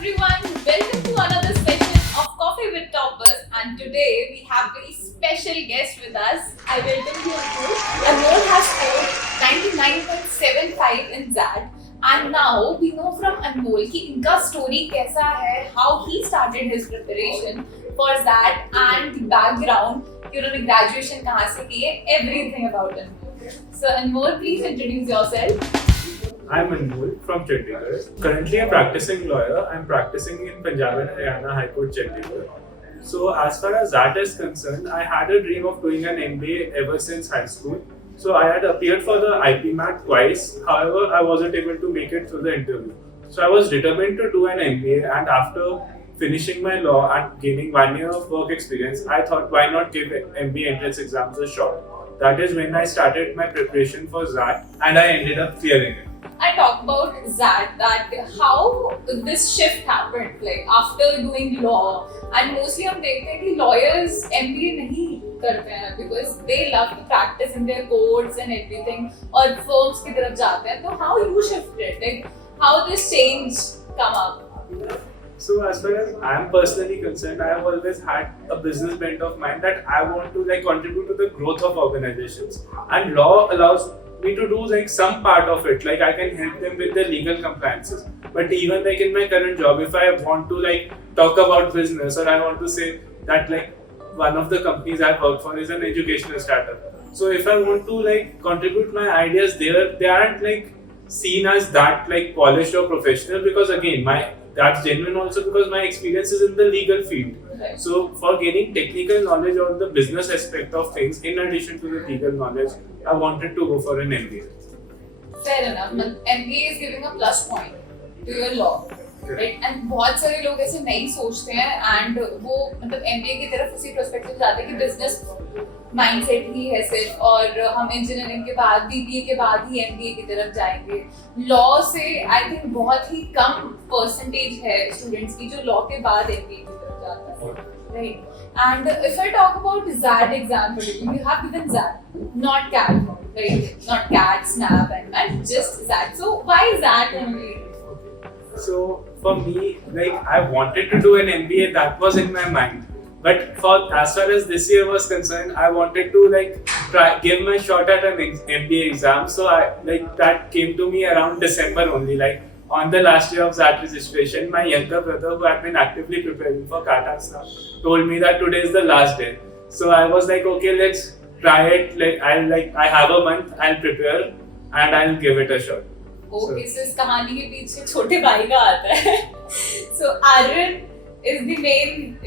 everyone, welcome to another session of Coffee with Toppers, and today we have a very special guest with us. I welcome you Anmol. Anmol has scored 99.75 in ZAD, and now we know from Anmol कि इनका story कैसा है, how he started his preparation for ZAD and the background कि उन्होंने graduation कहाँ से की है, everything about Anmol. So Anmol, please introduce yourself. I'm Anmol from Chandigarh. Currently, a practicing lawyer. I'm practicing in Punjab and Haryana High Court, Chandigarh. So, as far as that is concerned, I had a dream of doing an MBA ever since high school. So, I had appeared for the IPMAT twice. However, I wasn't able to make it through the interview. So, I was determined to do an MBA, and after finishing my law and gaining 1 year of work experience, I thought, why not give MBA entrance exams a shot? That is when I started my preparation for ZAT, and I ended up clearing it. I talk about that how this shift happened, like after doing law, and mostly हम देखते हैं कि lawyers MBA नहीं करते हैं because they love to practice in their courts and everything और firms की तरफ जाते हैं. तो how you shifted, like how this change come up? So as far as I am personally concerned, I have always had a business bent of mind that I want to contribute to the growth of organizations, and law allows me to do some part of it. Like I can help them with their legal compliances. But even in my current job, if I want to talk about business, or I want to say that one of the companies I've worked for is an educational startup. So if I want to contribute my ideas there, they aren't seen as that polished or professional, because again that's genuine also because my experience is in the legal field. Right. So for gaining technical knowledge on the business aspect of things in addition to the legal knowledge, I wanted to go for an MBA. Fair enough. MBA is giving a plus point to your law. Right? And बहुत सारे लोग ऐसे नहीं सोचते हैं and वो मतलब MBA की तरफ उसी perspective जाते हैं कि business mindset ही है सिर्फ और हम engineering के बाद BBA के बाद ही MBA की तरफ जाएंगे. Law से I think बहुत ही कम percentage है students की जो law के बाद MBA की तरफ जाता है. Right. And if I talk about ZAD exam, you have given ZAD, not CAT, right? Not CAT, SNAP, and just ZAD. So why ZAD only? So for me, I wanted to do an MBA, that was in my mind. But for as far as this year was concerned, I wanted to try give my shot at an MBA exam. So I that came to me around December only. On the last year of ZAT registration, my younger brother, who had been actively preparing for CAT and SNAP, told me that today is the last day. So I was okay, let's try it. I have a month, I'll prepare and I'll give it a shot. Okay, so इस कहानी के पीछे छोटे भाई का आता है. So Aryan is the main,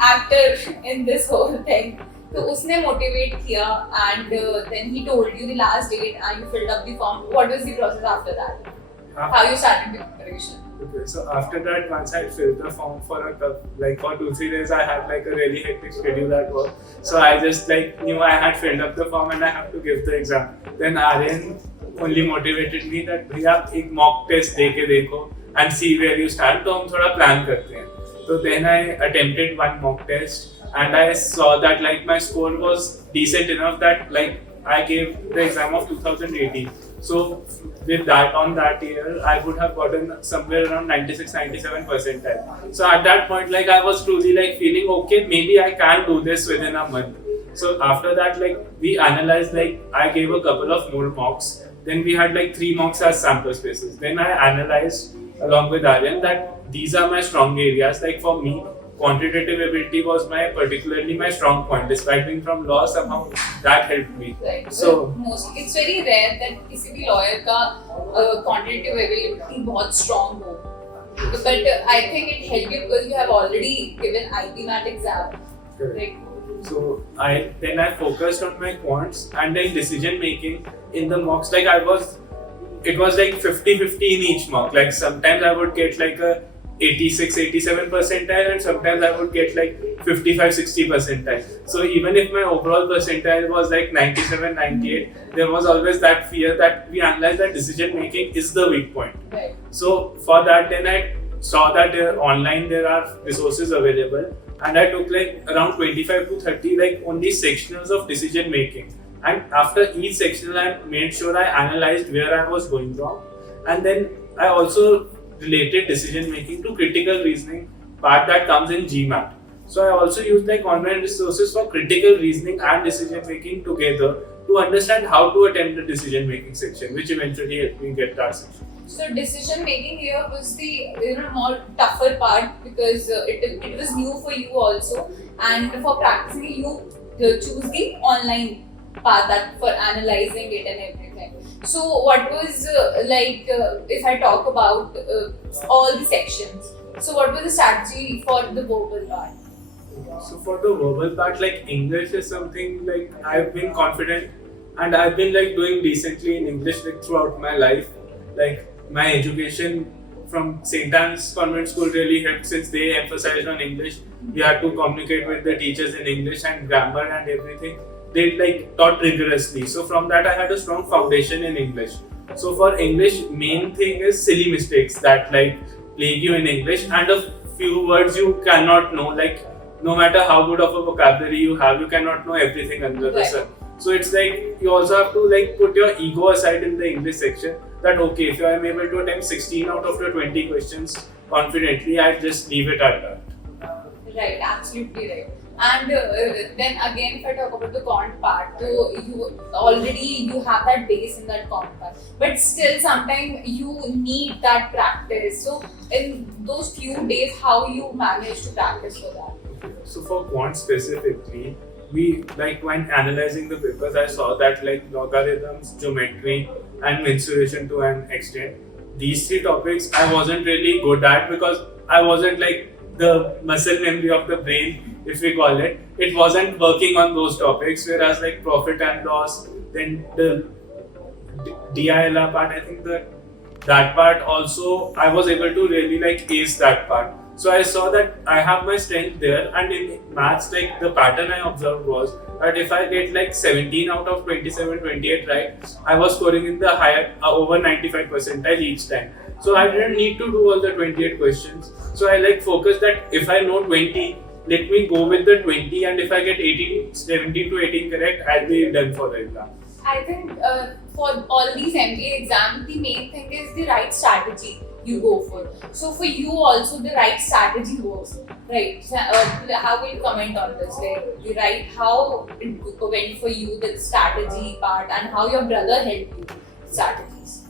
actor in this whole thing. तो उसने motivate किया and then he told you the last date and you filled up the form. What was the process after that? How you started the preparation? Okay, so after that, once I filled the form for for 2-3 days, I had a really hectic schedule at work. So I just knew I had filled up the form and I have to give the exam. Then Aryan only motivated me that भैया एक mock test दे के देखो and see where you stand. तो हम थोड़ा plan करते हैं. So then I attempted one mock test and I saw that my score was decent enough that I gave the exam of 2018. So with that on that year, I would have gotten somewhere around 96-97 percentile. So at that point, I was truly feeling okay, maybe I can do this within a month. So after that, we analyzed, I gave a couple of more mocks. Then we had 3 mocks as sample spaces. Then I analyzed along with Aryan that these are my strong areas. For me, quantitative ability was particularly my strong point. Despite being from law, somehow that helped me. Right. So mostly it's very rare that किसी भी lawyer का quantitative ability बहुत strong हो. But I think it helped you because you have already given IPMAT exam. Right. So I focused on my quants and then decision making in the mocks. It was 50-50 in each mock. Sometimes I would get a 86-87 percentile and sometimes I would get 55-60 percentile. So even if my overall percentile was 97-98, there was always that fear that we analyze that decision making is the weak point. Right. So for that, then I saw that online there are resources available, and I took around 25 to 30 only sectionals of decision making. And after each sectional, I made sure I analyzed where I was going wrong, and then I also related decision making to critical reasoning part that comes in GMAT. So I also use like online resources for critical reasoning and decision making together to understand how to attempt the decision making section, which eventually helped me get that section. So decision making here was the more tougher part because it was new for you also, and for practicing you choose the online path that for analyzing it and everything. So what was if I talk about all the sections, so what was the strategy for the verbal part? So for the verbal part, like English is something like I've been confident and I've been like doing decently in English like throughout my life. Like my education from St. Anne's Convent School really helped since they emphasized on English. We had to communicate with the teachers in English and grammar and everything. They like taught rigorously. So from that I had a strong foundation in English. So for English, main thing is silly mistakes that like plague you in English and a few words you cannot know. Like no matter how good of a vocabulary you have, you cannot know everything under the sun. So it's like you also have to like put your ego aside in the English section. That okay, if I am able to attempt 16 out of the 20 questions confidently, I just leave it at that. Right, absolutely right. And then again, if I talk about the quant part, so you have that base in that quant part, but still sometimes you need that practice. So in those few days, how you manage to practice for that? So for quant specifically, we like when analyzing the papers, I saw that like logarithms, geometry, and mensuration to an extent. These three topics I wasn't really good at because I wasn't like the muscle memory of the brain, if we call it. It wasn't working on those topics. Whereas like profit and loss, then the DILR part, I think that part also I was able to really like ace that part. So I saw that I have my strength there, and in maths, like the pattern I observed was that if I get like 17 out of 27, 28 right, I was scoring in the higher over 95 percentile each time. So I didn't need to do all the 28 questions. So I like focused that if I know 20, let me go with the 20, and if I get 17 to 18 correct, I'll be done for the exam. I think for all these MBA exams, the main thing is the right strategy you go for. So for you also the right strategy was, right? So, how will you comment on this? Like the right, how it went for you, the strategy part, and how your brother helped you strategies?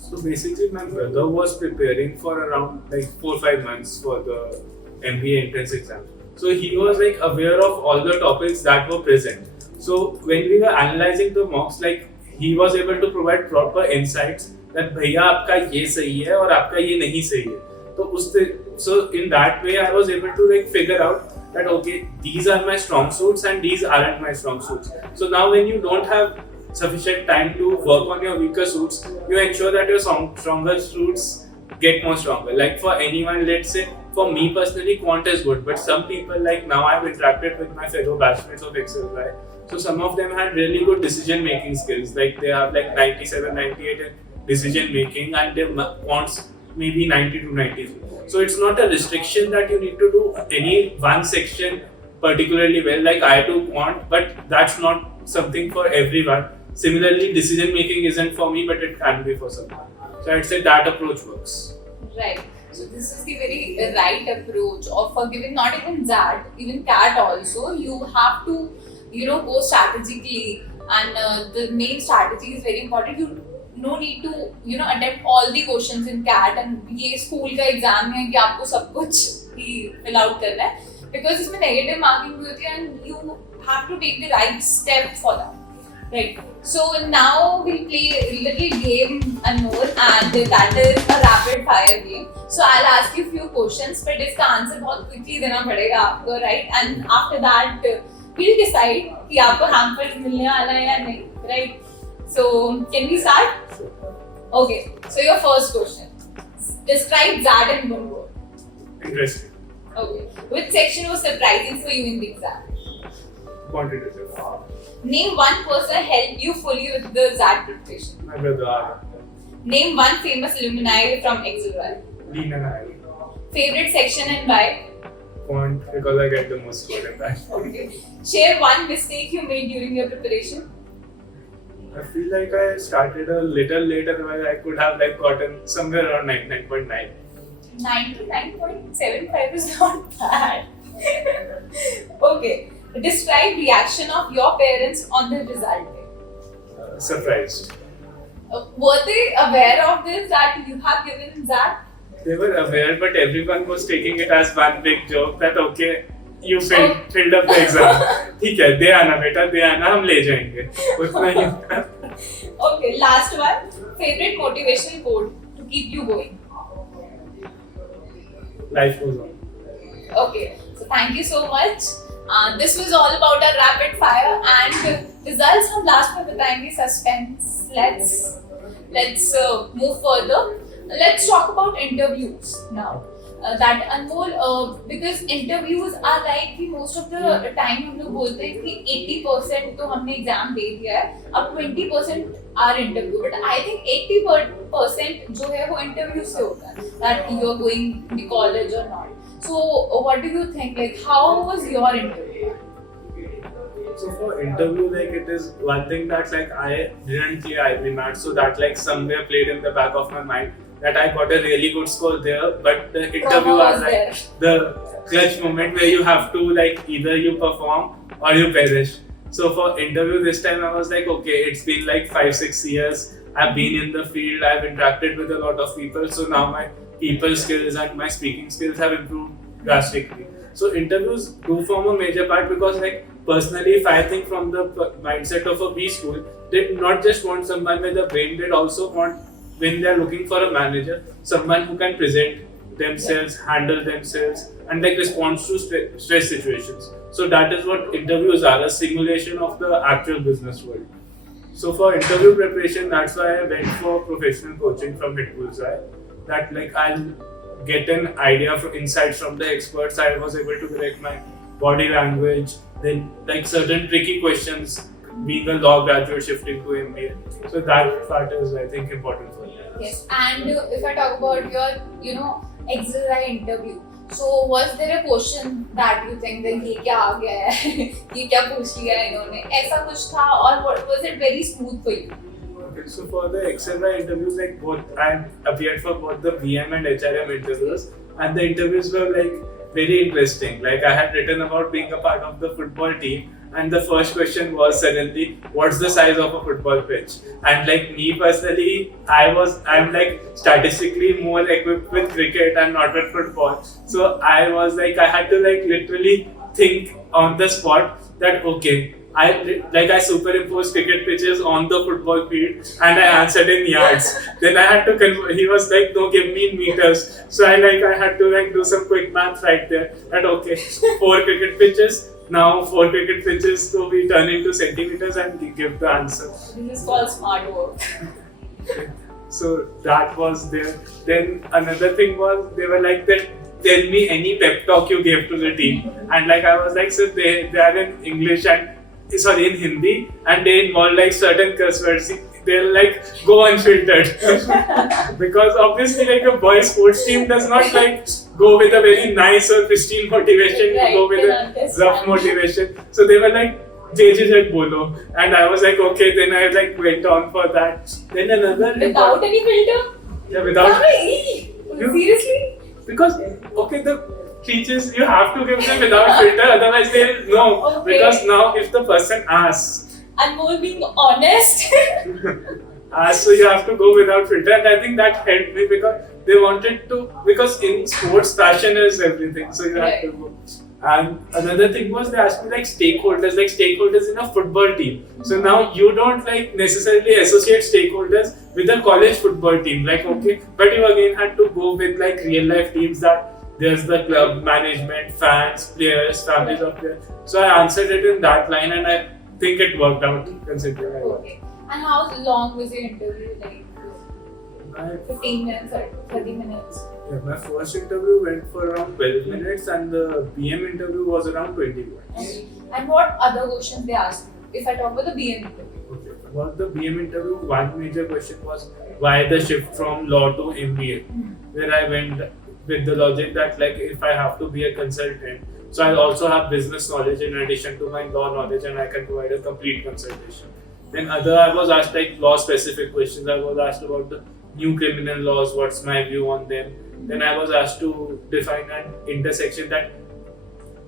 So basically my brother was preparing for around like 4-5 months for the MBA entrance exam. So he was like aware of all the topics that were present. So when we were analyzing the mocks, like he was able to provide proper insights that भैया आपका ये सही है और आपका ये नहीं सही है. तो so in that way I was able to like figure out that okay, these are my strong suits and these aren't my strong suits. So now when you don't have sufficient time to work on your weaker suits, you ensure that your stronger suits get more stronger. Like for anyone, let's say for me personally, quant is good, but some people like now I've interacted with my fellow batchmates of XLY. So some of them had really good decision making skills. Like they have like 97, 98 in decision making, and their quants maybe 90 to 93. So it's not a restriction that you need to do any one section particularly well. Like I do quant, but that's not something for everyone. Similarly, decision making isn't for me, but it can be for someone. So I'd say that approach works. Right. So this is the very right approach of forgiving not even that, even CAT also. You have to, go strategically, and the main strategy is very important. You no need to, attempt all the questions in CAT, and ये school का exam है कि आपको सब कुछ ही fill out करना है, because इसमें negative marking भी होती है, and you have to take the right step for that. Right. So now we'll play a little game, Anmol, and that is a rapid fire game. So I'll ask you a few questions, but इसका answer बहुत quickly देना पड़ेगा आपको, right? And after that, we'll decide कि आपको hampers मिलने वाला है या नहीं, right? So can we start? Okay. So your first question: describe that in one word. Interesting. Okay. Which section was surprising for you in the exam? Quantitative. Name one person helped you fully with the ZAT preparation. My brother. Name one famous alumni from XLY. Lean and I. Favorite section and why? Quant, because I get the most score in that. Okay. Share one mistake you made during your preparation. I feel like I started a little later, otherwise I could have like gotten somewhere around 9.9. 99.75 is not bad. Okay. Describe reaction of your parents on the result. Surprised. Were they aware of this that you have given that? They were aware, but everyone was taking it as one big joke that okay, you filled up the exam. ठीक है, दे आना बेटा, दे आना, हम ले जाएंगे. उतना ही. Okay, last one. Favorite motivational quote to keep you going. Life goes on. Okay, so thank you so much. This was all about our rapid fire and results हम last में बताएंगे. Suspense. Let's move further. Let's talk about interviews now. That Anmol, because interviews are like कि most of the time हम लोग बोलते हैं कि 80% तो हमने exam दे दिया है, अब 20% are interview. But I think 80% जो है वो interview से होता है. That you are going to college or not. So what do you think? Like how was your interview? So for interview, like it is one thing that like I didn't clear IB Maths, so that like somewhere played in the back of my mind that I got a really good score there, but the interview was like the clutch moment where you have to like either you perform or you perish. So for interview this time I was like okay, it's been like 5-6 years, I've been in the field, I've interacted with a lot of people, so now my people skills and my speaking skills have improved drastically. So interviews do form a major part because like personally if I think from the mindset of a B school, they not just want someone with a brain, they also want when they are looking for a manager, someone who can present themselves, handle themselves and like respond to stress situations. So that is what interviews are, a simulation of the actual business world. So for interview preparation, that's why I went for professional coaching from Hit Bullseye. That like I'll get an idea from insights from the experts. I was able to correct my body language, then like certain tricky questions, being a law graduate shifting to MBA. So that part is I think important for me. Yes, and if I talk about your XRI interview, so was there a question that you think that ये क्या आ गया है, ये क्या पूछ लिया है इन्होंने, ऐसा कुछ था और was it very smooth for you? Okay, so for the XRI interviews, like both I appeared for both the VM and HRM interviews, and the interviews were like very interesting. Like I had written about being a part of the football team, and the first question was suddenly, what's the size of a football pitch? And like me personally, I'm like statistically more equipped with cricket and not with football. So I was like, I had to like literally think on the spot that okay, I superimposed cricket pitches on the football field and I answered in yards. Then I had to he was like, no, give me in meters. So I had to like do some quick math right there. That okay, 4 cricket pitches. Now 4 cricket pitches, so we turn into centimeters and give the answer. This is called smart work. So that was there. Then another thing was they were like that. Tell me any pep talk you gave to the team, and like I was like, so they are in English and in Hindi, and they involve like certain curse words. They'll like go unfiltered because obviously like a boys sports team does not like go with a very nice or pristine motivation. Right, you go with a rough motivation. So they were like JJ bolo, and I was like okay. Then I like went on for that. Then another without any filter. Yeah, without. Seriously? Because okay, the teachers you have to give them without filter, otherwise they'll know. Okay. Because now if the person asks, Anmol being honest. so you have to go without filter, and I think that helped me because they wanted to. Because in sports, passion is everything, so you have to go. And another thing was they asked me like stakeholders in a football team. So now you don't like necessarily associate stakeholders with a college football team. Like okay, but you again had to go with like real life teams that there's the club, management, fans, players, families of players. So I answered it in that line, and I think it worked out considering. Okay. And how long was your interview? Like 15 minutes or 30 minutes? Yeah, my first interview went for around 12 minutes and the BM interview was around 20 minutes. And what other questions they asked you? If I talk about the BM interview. Okay. About the BM interview, one major question was why the shift from law to MBA, where I went with the logic that like if I have to be a consultant, so I also have business knowledge in addition to my law knowledge and I can provide a complete consultation. Then I was asked like law specific questions. I was asked about the new criminal laws, what's my view on them, then I was asked to define an intersection that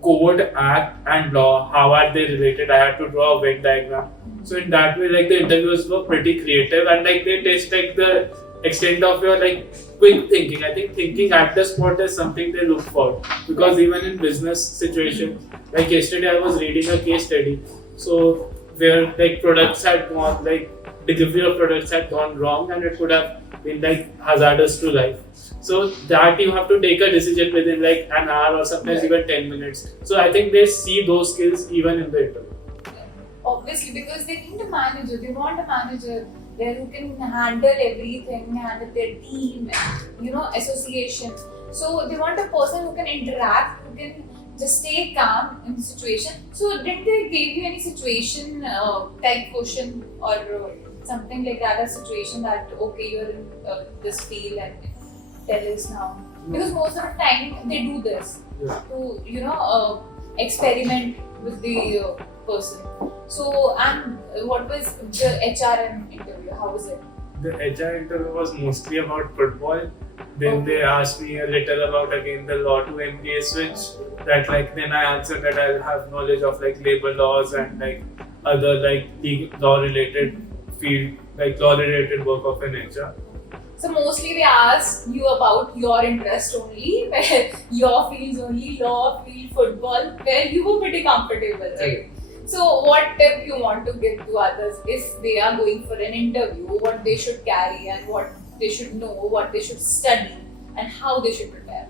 code, act, and law, how are they related? I had to draw a Venn diagram. So in that way, like the interviews were pretty creative, and like they test like the extent of your like quick thinking. I think thinking at the spot is something they look for, because even in business situations, like yesterday I was reading a case study, so where like products had gone, like delivery of products had gone wrong, and it could have been like hazardous to life. So that you have to take a decision within like an hour or sometimes even 10 minutes. So I think they see those skills even in the interview. Obviously, because they need a manager. They want a manager there who can handle everything, handle their team, association. So they want a person who can interact, who can just stay calm in the situation. So did they give you any situation type question or something like that? A situation that okay, you're in this field and tell us now. Because most of the time they do this to experiment with the person. So, and what was the HRM interview? How was it? The HR interview was mostly about football. Then they asked me a little about again the law to MBA switch. That like then I answered that I have knowledge of like labor laws and like other like law related field, like law related work of an HR. So mostly they asked you about your interest only, where your fields only, law, field, football, where you were pretty comfortable, right? So what tip you want to give to others if they are going for an interview, what they should carry and what they should know, what they should study and how they should prepare?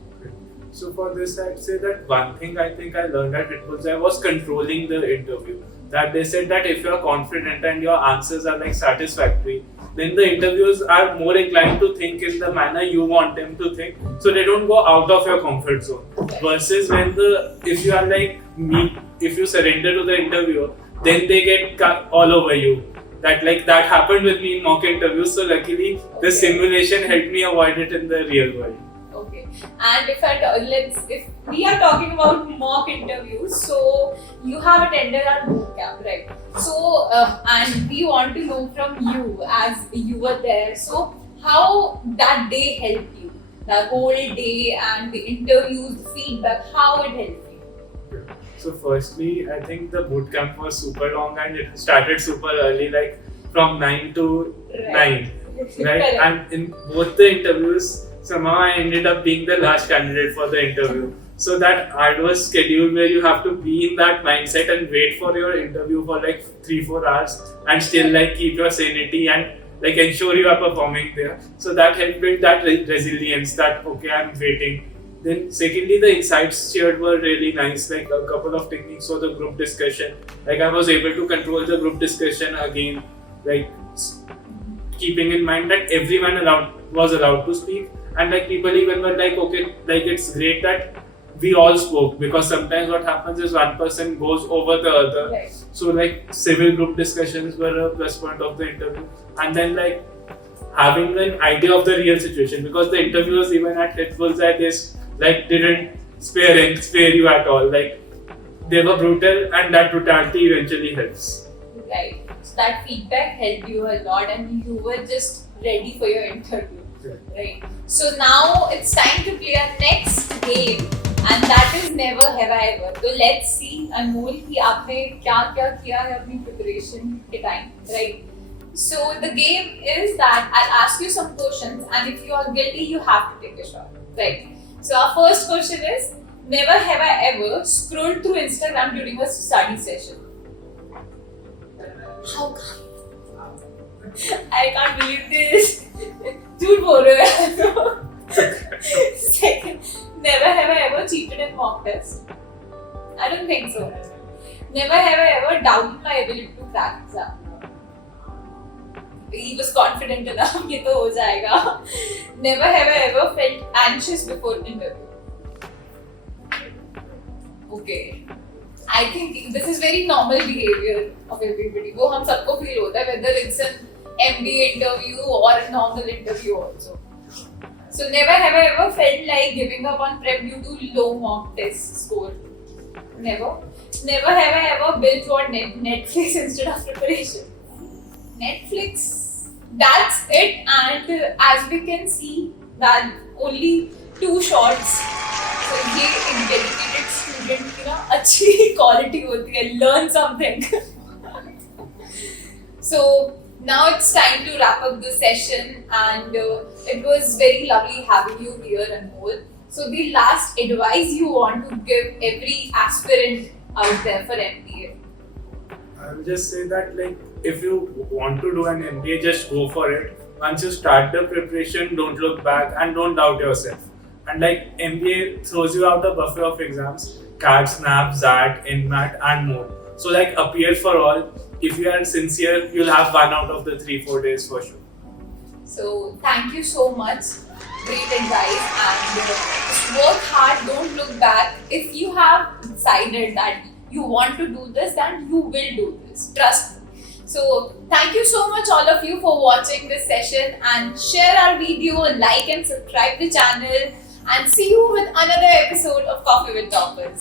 So for this I'd say that one thing I think I learned at Ritwulzai was controlling the interview. That they said that if you're confident and your answers are like satisfactory, then the interviewers are more inclined to think in the manner you want them to think, so they don't go out of your comfort zone. Versus when if you are like me, if you surrender to the interviewer, then they get all over you. That happened with me in mock interviews. So luckily, the simulation helped me avoid it in the real world. Okay, and if we are talking about mock interviews, so you have attended our boot camp, right? So and we want to know from you as you were there. So how that day helped you? The whole day and the interviews, the feedback, how it helped you? So firstly, I think the boot camp was super long and it started super early, like from 9 to 9, right? And in both the interviews, somehow I ended up being the last candidate for the interview. So that arduous schedule where you have to be in that mindset and wait for your interview for like 3-4 hours and still like keep your sanity and like ensure you are performing there. So that helped build that resilience that okay, I'm waiting. Then secondly, the insights shared were really nice, like a couple of techniques for the group discussion. Like I was able to control the group discussion again, like keeping in mind that everyone around was allowed to speak. And like people even were like, okay, like it's great that we all spoke, because sometimes what happens is one person goes over the other. Right. So like civil group discussions were a plus point of the interview. And then like having an idea of the real situation, because the interviewers even at Ritwulzai like didn't spare you at all. Like they were brutal, and that brutality eventually helps. Right. So that feedback helped you a lot, and you were just ready for your interview. Right. So now it's time to play our next game, and that is Never Have I Ever. So let's see, Anmol, कि आपने क्या किया है अपनी preparation के time, right? So the game is that I'll ask you some questions, and if you are guilty, you have to take a shot, right? So our first question is: Never have I ever scrolled through Instagram during a study session. How come? I can't believe this. झूठ बोल रहे हो. Second, never have I ever cheated in mock test. I don't think so. Never have I ever doubted my ability to crack exam. He was confident enough, ये तो हो जाएगा. Never have I ever felt anxious before interview. Okay. I think this is very normal behavior of everybody. वो हम सबको feel होता है, whether it's an MBA interview or a normal interview also. So never have I ever felt like giving up on prep due to low mock test score. Never. Never have I ever binge watched Netflix instead of preparation. Netflix, that's it. And as we can see that only 2 shots. So ये एक dedicated student की ना अच्छी quality होती है. Learn something. So now it's time to wrap up the session, and it was very lovely having you here, Anmol. So the last advice you want to give every aspirant out there for MBA? I'll just say that like if you want to do an MBA, just go for it. Once you start the preparation, don't look back and don't doubt yourself. And like MBA throws you out the buffet of exams, CAT, SNAP, ZAT, INMAT and more. So like appear for all. If you are sincere, you'll have 1 out of the 3-4 days for sure. So thank you so much. Great advice, and just work hard, don't look back. If you have decided that you want to do this, then you will do this. Trust me. So thank you so much all of you for watching this session, and share our video, like and subscribe the channel, and see you with another episode of Coffee with Toppers.